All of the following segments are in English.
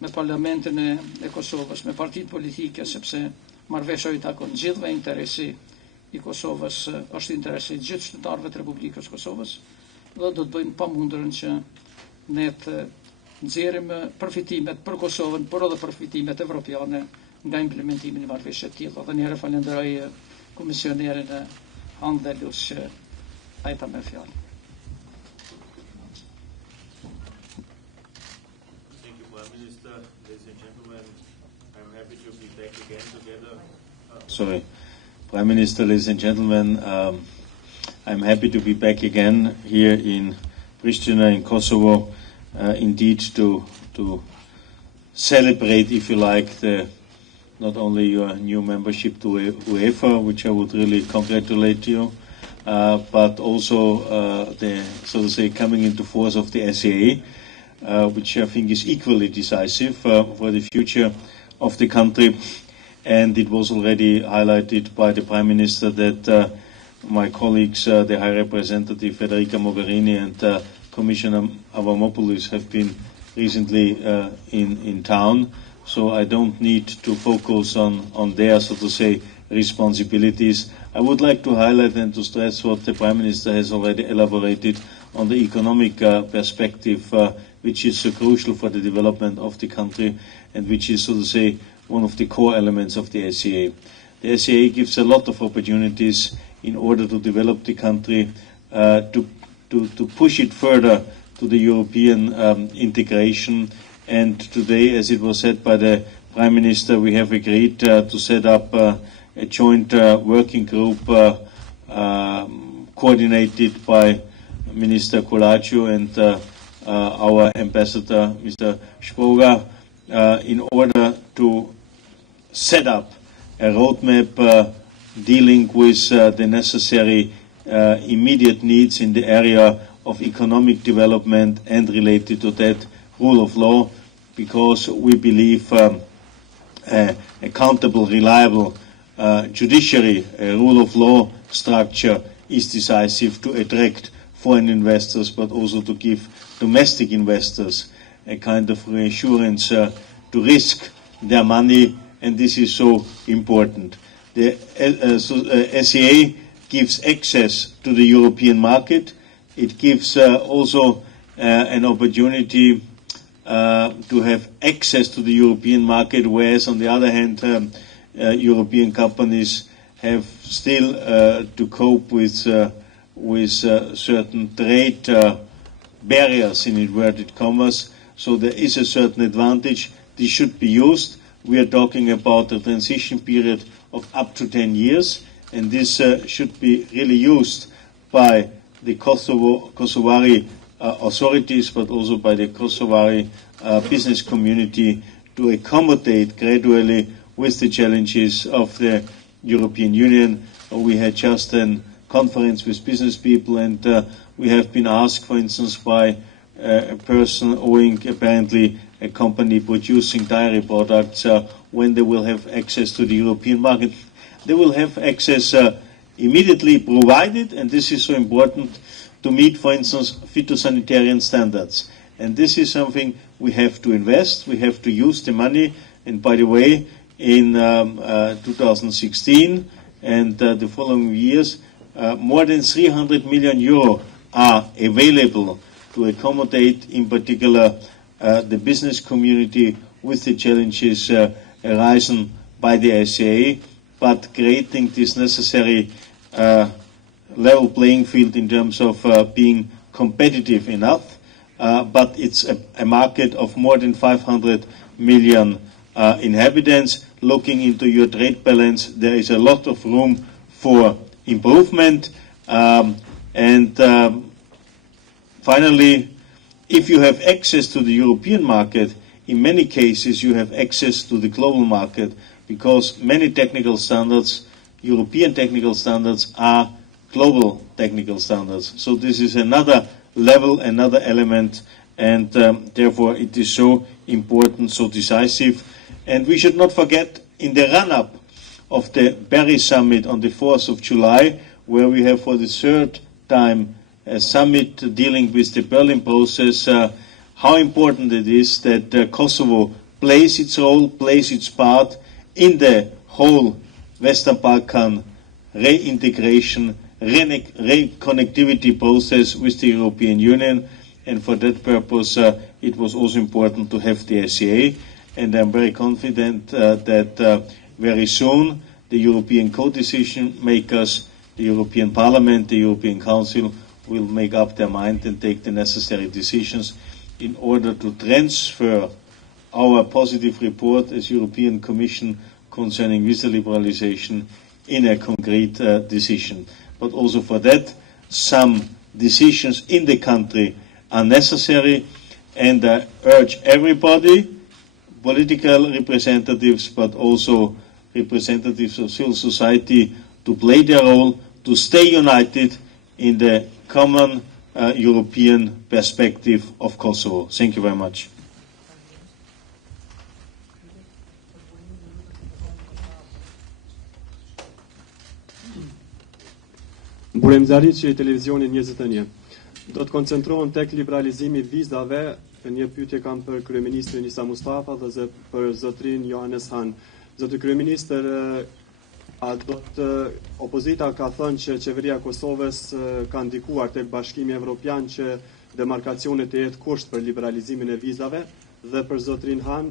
me parlamentin e Kosovës, me partitë politike, sepse marrëveshja i takon gjithëve, interesi i Kosovës është interesi i gjithë qytetarëve të Republikës Kosovës, dhe do të bëjmë pamundurën që ne të nxjerrim përfitimet për Kosovën, por edhe përfitimet evropiane nga implementimi i marrëveshje të tilla. Dhe njëherë falenderoj komisionerin Hahn dhe Lus që ai ta merr fjalën. Thank you, Prime Minister. Ladies and gentlemen, I'm happy to be back again together. Prime Minister, ladies and gentlemen, I'm happy to be back again here in Pristina, in Kosovo, indeed to celebrate, if you like, not only your new membership to UEFA, which I would really congratulate you, but also so to say, coming into force of the SAA, which I think is equally decisive for the future of the country. And it was already highlighted by the Prime Minister that my colleagues, the High Representative Federica Mogherini and Commissioner Avramopoulos, have been recently in town. So I don't need to focus on their, so to say, responsibilities. I would like to highlight and to stress what the Prime Minister has already elaborated on the economic perspective, which is so crucial for the development of the country and which is, so to say, one of the core elements of the SAA. The SAA gives a lot of opportunities in order to develop the country, to push it further to the European integration. And today, as it was said by the Prime Minister, we have agreed to set up a joint working group coordinated by Minister Kolaccio and our ambassador, Mr. Spoga, in order to set up a roadmap dealing with the necessary immediate needs in the area of economic development and related to that rule of law, because we believe accountable, reliable judiciary, a rule of law structure is decisive to attract foreign investors, but also to give domestic investors a kind of reassurance to risk their money, and this is so important. The SAA gives access to the European market. It gives also an opportunity to have access to the European market, whereas on the other hand, European companies have still to cope with certain trade barriers in inverted commas. So there is a certain advantage. This should be used. We are talking about a transition period of up to 10 years, and this should be really used by the Kosovari authorities, but also by the Kosovari business community to accommodate gradually with the challenges of the European Union. We had just a conference with business people, and we have been asked, for instance, by a person owing apparently a company producing dairy products when they will have access to the European market. They will have access immediately provided, and this is so important, to meet, for instance, phytosanitarian standards. And this is something we have to invest, we have to use the money. And by the way, in 2016 and the following years, more than 300 million euro are available to accommodate, in particular, the business community with the challenges arisen by the SAA, but creating this necessary level playing field in terms of being competitive enough. But it's a market of more than 500 million inhabitants. Looking into your trade balance, there is a lot of room for improvement. Finally, if you have access to the European market, in many cases you have access to the global market, because many technical standards, European technical standards, are global technical standards. So this is another level, another element, and therefore it is so important, so decisive. And we should not forget, in the run-up of the Paris summit on the 4th of July, where we have for the third time a summit dealing with the Berlin process, how important it is that Kosovo plays its role, plays its part in the whole Western Balkan reintegration, reconnectivity process with the European Union, and for that purpose it was also important to have the SCA, and I'm very confident that very soon the European co-decision makers, the European Parliament, the European Council will make up their mind and take the necessary decisions in order to transfer our positive report as European Commission concerning visa liberalization in a concrete decision. But also for that, some decisions in the country are necessary, and I urge everybody, political representatives, but also representatives of civil society, to play their role, to stay united in the common European perspective of Kosovo. Thank you very much. Mburemzari që i televizionin 21. Do të koncentrohen tek liberalizimi i vizave. Një pyetje kam për Kryeministrin Isa Mustafa dhe për zotrin Johannes Hahn. Zoti Kryeministër, opozita ka thënë që qeveria e Kosovës ka ndikuar tek Bashkimi Evropian që demarkacionet të jetë kusht për liberalizimin e vizave, dhe për zotrin Hahn,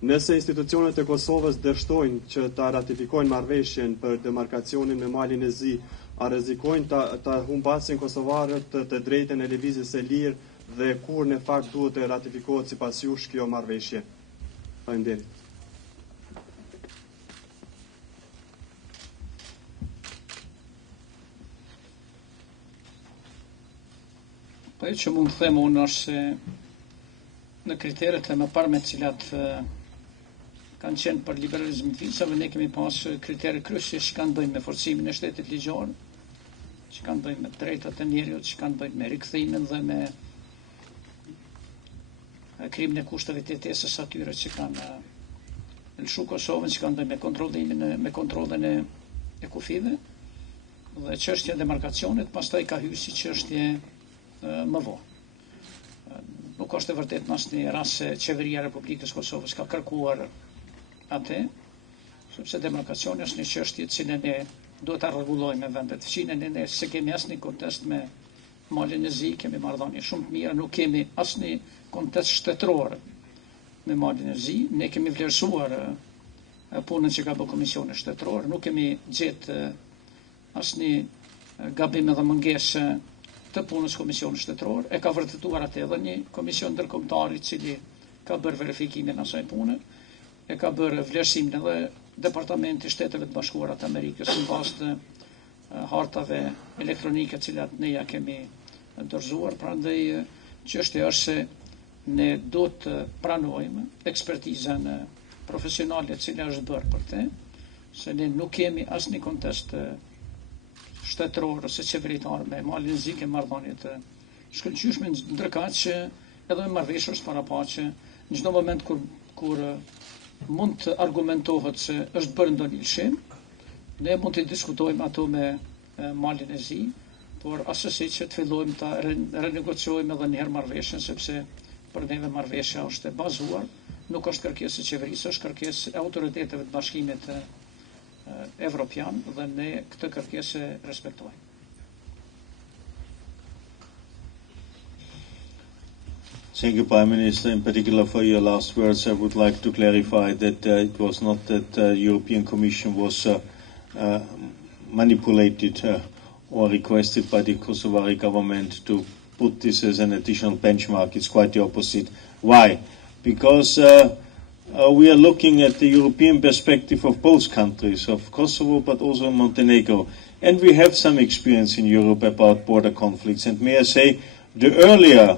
nëse institucionet e Kosovës dështojnë që ta ratifikojnë marrëveshjen për demarkacionin me malin e zi, a rrezikojnë ta humbasin kosovarët të drejtën e lëvizjes së lirë, dhe kur në fakt duhet të ratifikohet sipas jush kjo marrëveshje? Faleminderit. Po e që mund të them unë është se në kriteret e më parë me cilat kanë qenë për liberalizmin e vizave, ne kemi pas kritere kryesisht që kanë bëjnë me forcimin e shtetit ligjor, që kanë bëjnë me drejtat e njerëzit, që kanë bëjnë me rikthimin dhe me krimin e kushteve të jetesës atyre që kanë lëshu Kosovën, që kanë bëjnë me kontrollin e kufive, dhe çështja e demarkacionit pastaj ka hyrë si çështje më vonë. Nuk është e vërtet në asnjë rast se qeveria e Republikës Kosovës ka kërkuar atë, sepse demarkacioni është një çështje që ne duhet ta rregullojmë me vendet fqine. Ne se kemi asnjë kontest me malin e zi, kemi marrëdhënie shumë të mira, nuk kemi asnjë kontest shtetëror me malin e zi. Ne kemi vlerësuar punën që ka bërë Komisioni Shtetëror, nuk kemi gjetë asnjë gabim edhe mungesë të punës Komisionit Shtetëror. E ka vërtetuar atë edhe një komision ndërkombëtar i cili ka bërë verifikimin asaj pune, e ka bërë vlerësimin edhe Departamenti i Shteteve të Bashkuara të Amerikës në bazë të hartave elektronike të cilat ne ja kemi dorëzuar. Prandaj çështja është se ne do të pranojmë ekspertizën profesionale e cila është bërë për të, se ne nuk kemi asnjë kontest shtetëror ose qeveritar me malin e zi, kemi marrëdhënie të shkëlqyeshme, ndërkaq që edhe me marrëveshje është parapaqe në çdo moment kur mund të argumentohet se është bërë ndonjë lëshim, ne mund të diskutojmë ato me malin e zi, por asesi që të fillojmë ta renegociojmë edhe një herë marrëveshjen, sepse për neve marrëveshja është e bazuar, nuk është kërkesë e qeverisë, është kërkesë e autoriteteve të Bashkimit Evropian, dhe ne këtë kërkesë respektojmë. Thank you, Prime Minister. In particular, for your last words, I would like to clarify that it was not that the European Commission was manipulated or requested by the Kosovari government to put this as an additional benchmark. It's quite the opposite. Why? Because we are looking at the European perspective of both countries, of Kosovo but also Montenegro. And we have some experience in Europe about border conflicts. And may I say, the earlier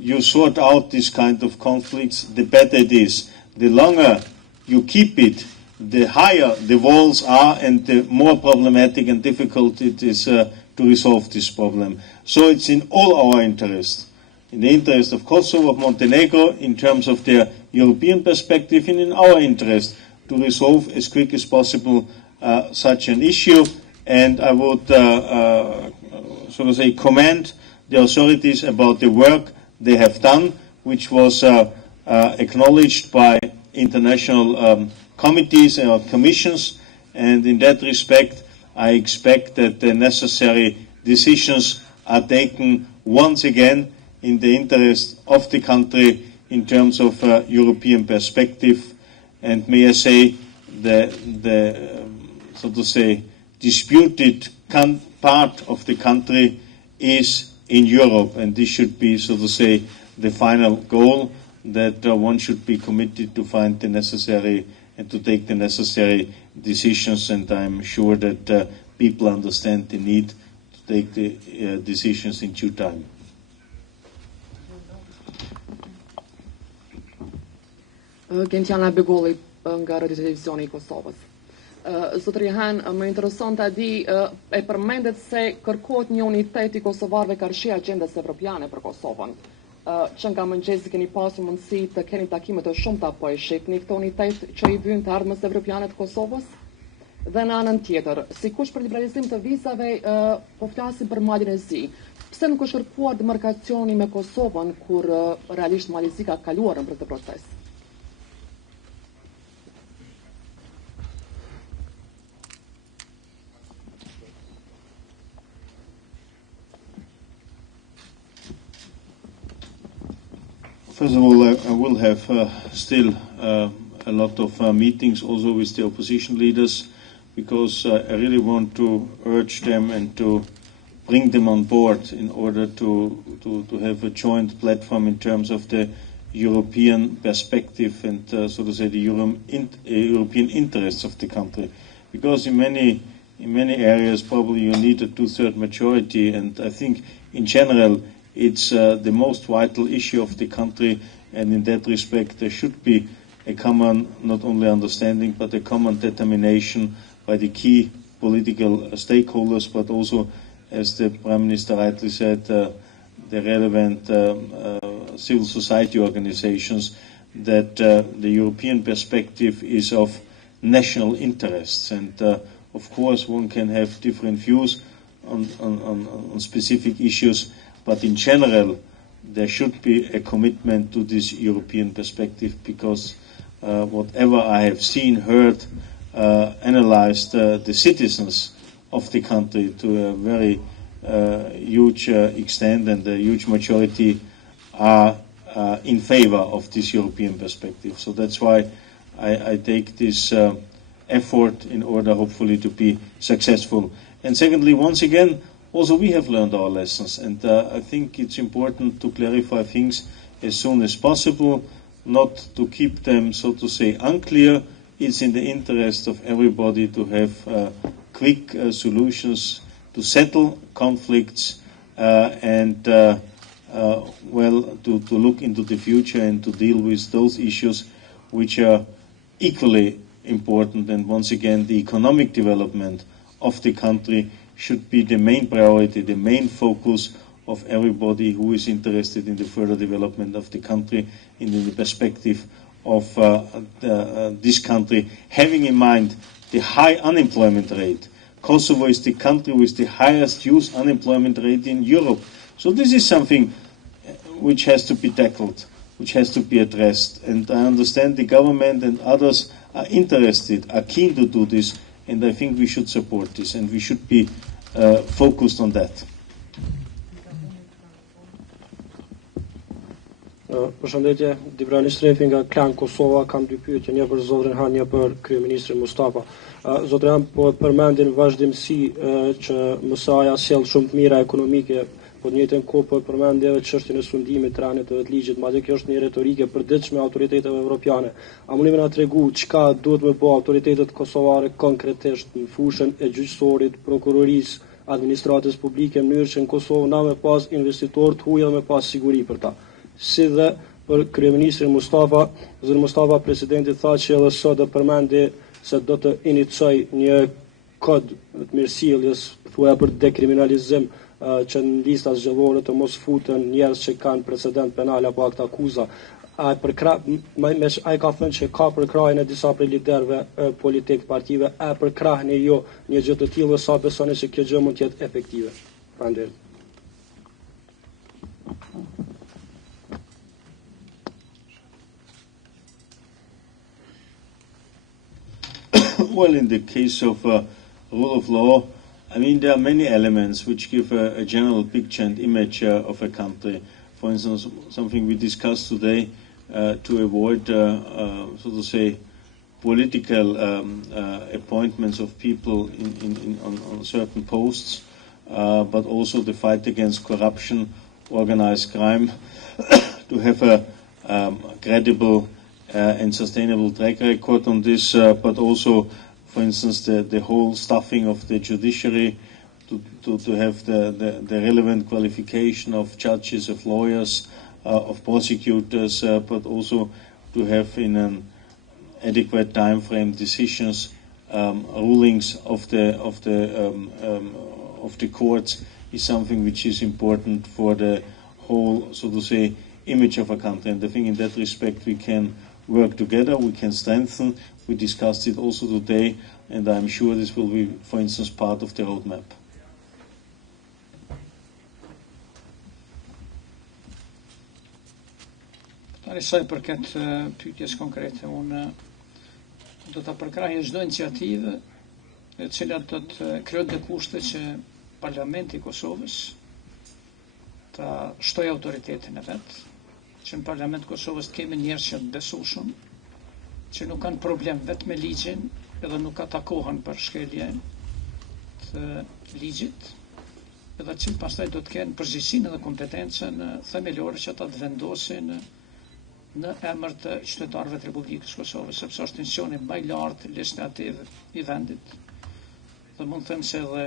you sort out this kind of conflicts, the better it is. The longer you keep it, the higher the walls are and the more problematic and difficult it is to resolve this problem. So it's in all our interest, in the interest of Kosovo, of Montenegro, in terms of their European perspective, and in our interest to resolve as quick as possible such an issue. And I would sort of say commend the authorities about the work they have done, which was acknowledged by international committees or commissions, and in that respect, I expect that the necessary decisions are taken once again in the interest of the country in terms of European perspective. And may I say, the so to say, disputed part of the country is in Europe, and this should be, so to say, the final goal, that one should be committed to find the necessary and to take the necessary decisions, and I'm sure that people understand the need to take the decisions in due time. Gentiana Begolli nga Radio Televizioni I Kosovës. Zotëri Han, më intereson të di, e përmendet se kërkohet një unitet I kosovarëve karshi agendas evropiane për Kosovën. Që nga mëngjesi keni pasur mundësi të keni takime të shumta, po e shihni këtë unitet që I vyn të ardhmës evropiane të Kosovës? Dhe në anën tjetër, sikush për liberalizim të vizave, po flasim për Malin e Zi. Pse nuk është kërkuar demarkacioni me Kosovën kur realisht Mali I Zi ka kaluar në këtë proces? First of all, I will have still a lot of meetings also with the opposition leaders, because I really want to urge them and to bring them on board in order to have a joint platform in terms of the European perspective and, so to say, the European interests of the country. Because in many areas probably you need a two-thirds majority, and I think in general it's the most vital issue of the country, and in that respect there should be a common, not only understanding, but a common determination by the key political stakeholders, but also, as the Prime Minister rightly said, the relevant civil society organizations, that the European perspective is of national interests. And of course one can have different views on specific issues, but in general, there should be a commitment to this European perspective, because whatever I have seen, heard, analyzed, the citizens of the country to a very huge extent and a huge majority are in favor of this European perspective. So that's why I take this effort in order hopefully to be successful. And secondly, once again, also we have learned our lessons, and I think it's important to clarify things as soon as possible, not to keep them, so to say, unclear. It's in the interest of everybody to have quick solutions to settle conflicts and well, to look into the future and to deal with those issues which are equally important. And once again, the economic development of the country should be the main priority, the main focus of everybody who is interested in the further development of the country, in the perspective of this country, having in mind the high unemployment rate. Kosovo is the country with the highest youth unemployment rate in Europe. So this is something which has to be tackled, which has to be addressed. And I understand the government and others are interested, are keen to do this, and I think we should support this, and we should be focused on that. Përshëndetje, Dibrani Strefi nga Klan Kosova, kam dy pyetje, një për Zotrin Han, një për Kryeministrin Mustafa. Zotri Han, po përmendin vazhdimsi që mësaja sjell shumë të mira ekonomike, po në njëjtën kohë po përmendin edhe çështjen e sundimit të ranit të ligjit, madje kjo është një retorike përditshme autoriteteve evropiane. A mundi më na tregu çka duhet më bëj autoritetet kosovare konkretisht në fushën e gjyqësorit, prokurorisë, administratës publike, në mënyrë që në Kosovë na me pas investitorë të huaj dhe me pas siguri për ta. Si dhe për Kryeministrin Mustafa, Zoti Mustafa presidenti tha që edhe sot do përmendi se do të inicoj një kod të mirësjelljes, thuaja për dekriminalizim, që në lista zgjedhore të mos futen njerëz që kanë precedent penal apo akt akuza. Ai ka thënë që ka përkrahjen e disa prej liderëve politik të partive, a përkrahni jo një gjë të tillë, sa besoni se kjo gjë mund të jetë efektive? Faleminderit. Well, in the case of rule of law, I mean, there are many elements which give a general picture and image of a country. For instance, something we discussed today to avoid, so to say, political appointments of people on certain posts, but also the fight against corruption, organized crime, to have a credible and sustainable track record on this, but also, for instance, the whole staffing of the judiciary, to have the relevant qualification of judges, of lawyers, of prosecutors, but also to have in an adequate time frame decisions, rulings of the courts is something which is important for the whole, so to say, image of a country. And I think in that respect we can work together, we can strengthen. We discussed it also today, and I'm sure this will be, for instance, part of the roadmap. Sa i përket pyetjes konkrete, unë do ta përkrahja çdo iniciativë e cila do të krijonte kushte që Parlamenti i Kosovës ta shtojë autoritetin e vet, që në Parlament të Kosovës të kemi njerëz që të besueshëm, që nuk kanë problem vetë me ligjin edhe nuk atakohen për shkelje të ligjit, edhe që pastaj do të kenë përgjegjësinë dhe kompetencën themelore që ata të vendosin në emër të qytetarëve të Republikës Kosovës, sepse është tensioni më i lartë legislativ i vendit. Dhe mund të them se edhe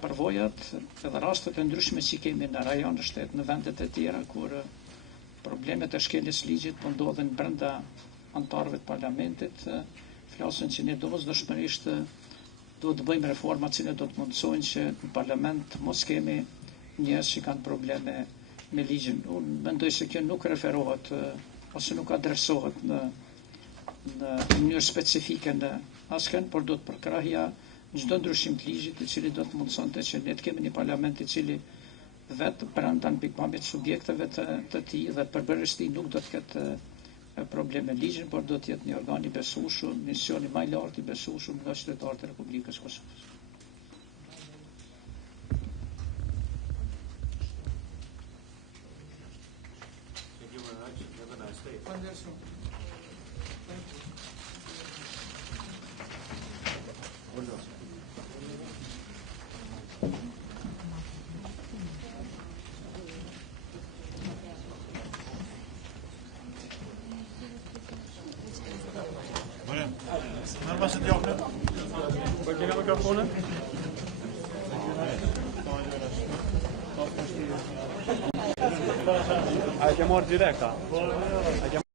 përvojat edhe rastet e ndryshme që kemi në rajon, në shtet, në vendet e tjera, kur problemet e shkeljes ligjit po ndodhen brenda antarëve të parlamentit, flasin që ne domosdoshmërisht duhet të bëjmë reforma që do të mundsojnë që në parlament mos kemi njerëz që kanë probleme me ligjin. Unë mendoj se kjo nuk referohet ose nuk adresohet në mënyrë specifike në askën, por do të përkrahja çdo ndryshim të ligjit i cili do të mundsonte që ne të kemi një parlament i cili vetë brenda në pikpamjet subjekteve të tij dhe përbërës tij nuk do të ketë probleme ligjin, por do të jetë një organ i besueshëm, misioni më i lartë i besueshëm nga qytetarët e Republikës Kosovës. När var det jag? Vad kan jag mikrofonen? A e ke marrë direkt, a?